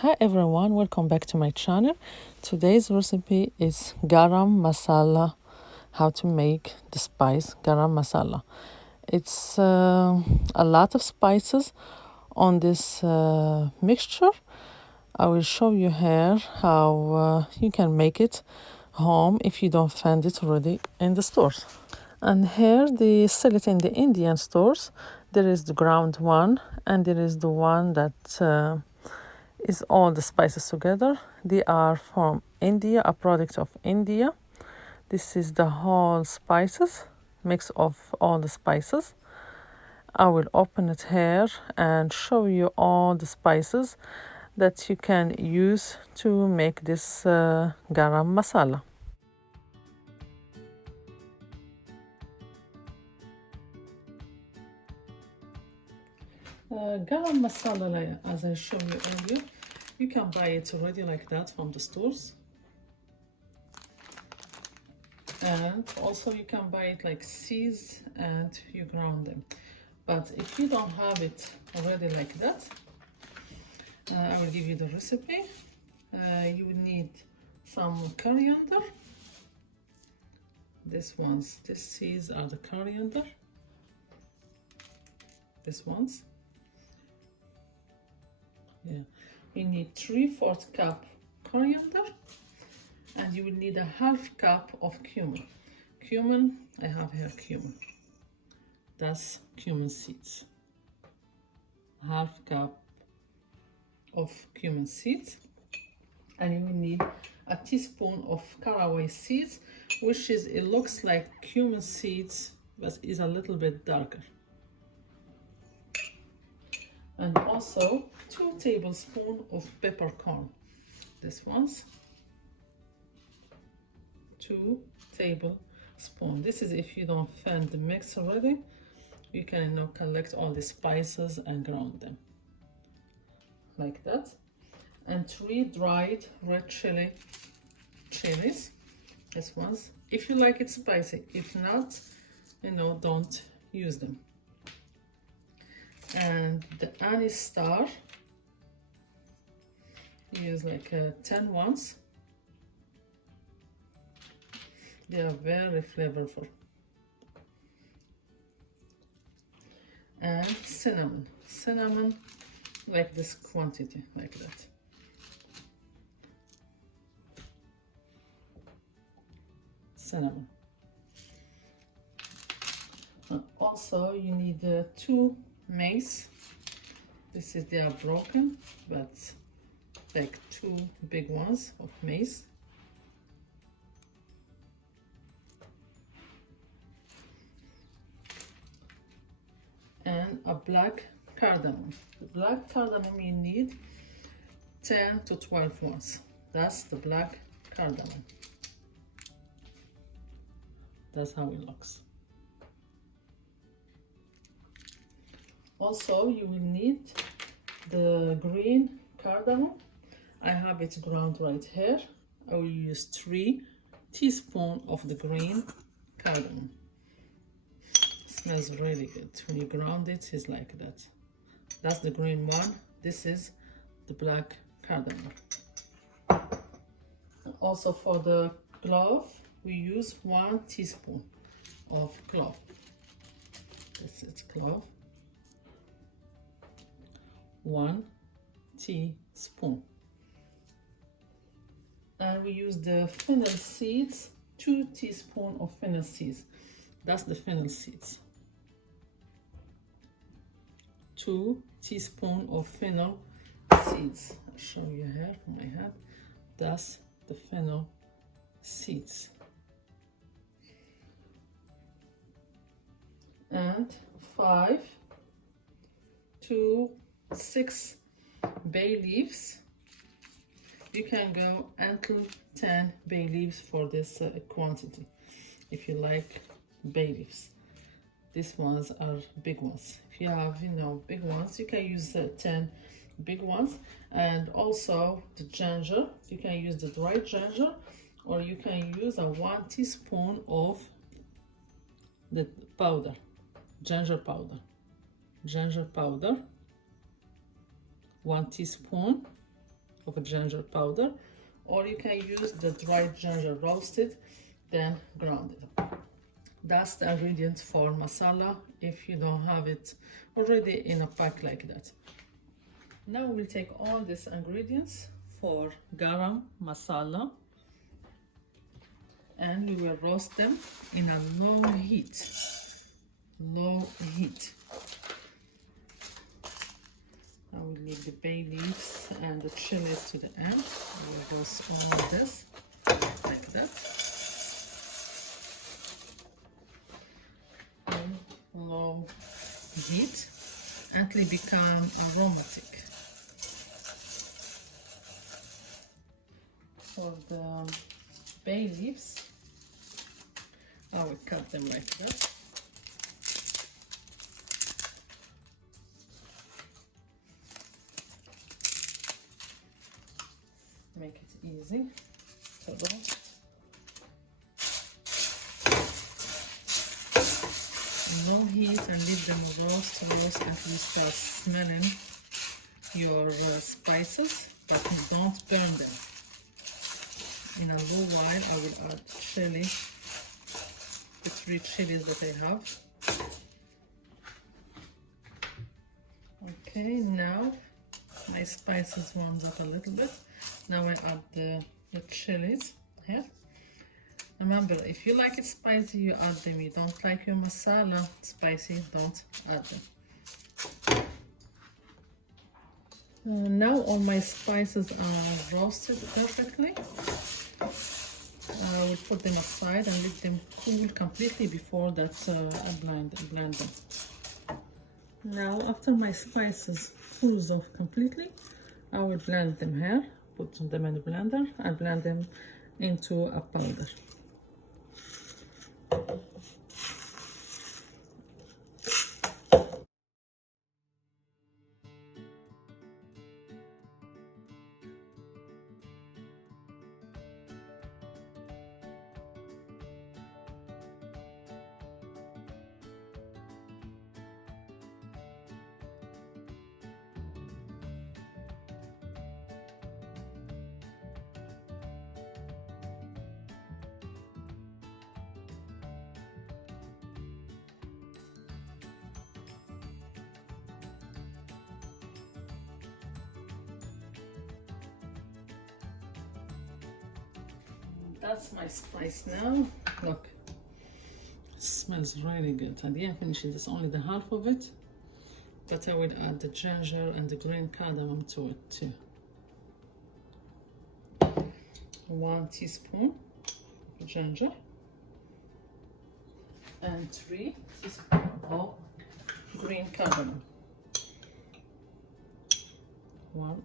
Hi everyone, welcome back to my channel. Today's recipe is garam masala. How to make the spice garam masala. It's a lot of spices on this mixture. I will show you here how you can make it home if you don't find it already in the stores. And here they sell it in the Indian stores. There is the ground one and there is the one that is all the spices together. They are from India, a product of India. This is the whole spices, mix of all the spices. I will open it here and show you all the spices that you can use to make this garam masala. Garam masala, as I showed you earlier, you can buy it already like that from the stores. And also you can buy it like seeds and you ground them. But if you don't have it already like that, I will give you the recipe. You will need some coriander. These seeds are the coriander. These ones. Yeah. You need 3/4 cup coriander. And you will need a half cup of cumin. Cumin, I have here cumin. That's cumin seeds. Half cup of cumin seeds. And you will need a teaspoon of caraway seeds, which is, it looks like cumin seeds, but is a little bit darker. And also 2 tablespoons of peppercorn. This one's 2 tablespoons. This is if you don't find the mix already, you can collect all the spices and ground them like that. And 3 dried red chilies. This ones, if you like it spicy. If not, don't use them. And the anise star, use like 10 ones. They are very flavorful. And cinnamon like this quantity, like that. Cinnamon. And also you need 2 mace. They are broken, but like 2 big ones of mace. And a black cardamom. The black cardamom you need 10 to 12 ones. That's the black cardamom. That's how it looks. Also, you will need the green cardamom. I have it ground right here. I will use 3 teaspoons of the green cardamom. Smells really good. When you ground it, it's like that. That's the green one. This is the black cardamom. Also for the clove, we use 1 teaspoon of clove. This is clove. 1 teaspoon. And we use the fennel seeds, 2 teaspoons of fennel seeds. That's the fennel seeds. 2 teaspoons of fennel seeds. I'll show you here from my hand. That's the fennel seeds. And 5 to 6 bay leaves. You can go until 10 bay leaves for this quantity if you like bay leaves. These ones are big ones. If you have big ones, you can use 10 big ones. And also the ginger, you can use the dried ginger, or you can use a 1 teaspoon of the powder, ginger powder, 1 teaspoon. of a ginger powder, or you can use the dried ginger roasted, then grounded. That's the ingredient for masala if you don't have it already in a pack like that. Now we'll take all these ingredients for garam masala and we will roast them in a low heat. I will leave the bay leaves and the chilies to the end. I will roast all of this like that. On low heat until it become aromatic. For the bay leaves, I will cut them like that. Make it easy to roast. Low heat and leave them roast until you start smelling your spices, but don't burn them. In a little while I will add chili, the 3 chilies that I have. Okay, now my spices warmed up a little bit. Now I add the chilies here. Remember, if you like it spicy, you add them. You don't like your masala spicy, don't add them. Now all my spices are roasted perfectly. I will put them aside and let them cool completely before that I blend them. Now after my spices cools off completely, I will blend them here, put them in the blender and blend them into a powder. That's my spice now. Look, it smells really good. I didn't finish it, it's only the half of it, but I will add the ginger and the green cardamom to it too. 1 teaspoon of ginger and 3 teaspoons of green cardamom. 1,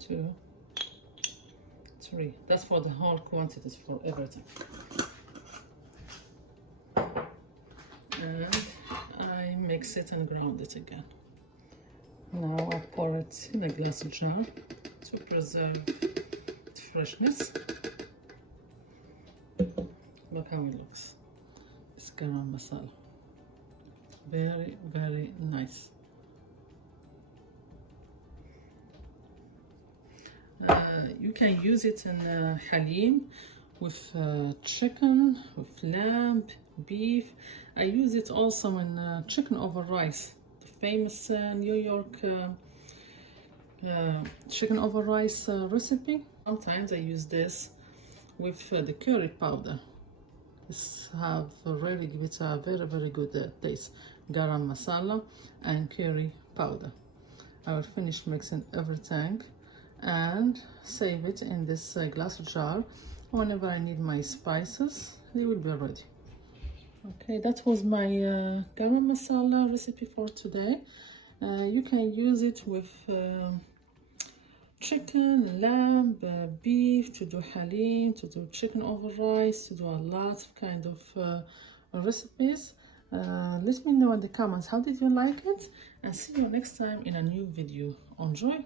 2, 3. That's for the whole quantities, for everything. And I mix it and ground it again. Now I pour it in a glass jar to preserve the freshness. Look how it looks. It's garam masala. Very, very nice. You can use it in halim with chicken, with lamb, beef. I use it also in chicken over rice, the famous New York chicken over rice recipe. Sometimes I use this with the curry powder. This really give it a very, very good taste. Garam masala and curry powder. I will finish mixing everything and save it in this glass jar. Whenever I need my spices, they will be ready. Okay, that was my garam masala recipe for today. You can use it with chicken, lamb, beef, to do halim, to do chicken over rice, to do a lot of kind of recipes. Let me know in the comments how did you like it, and see you next time in a new video. Enjoy!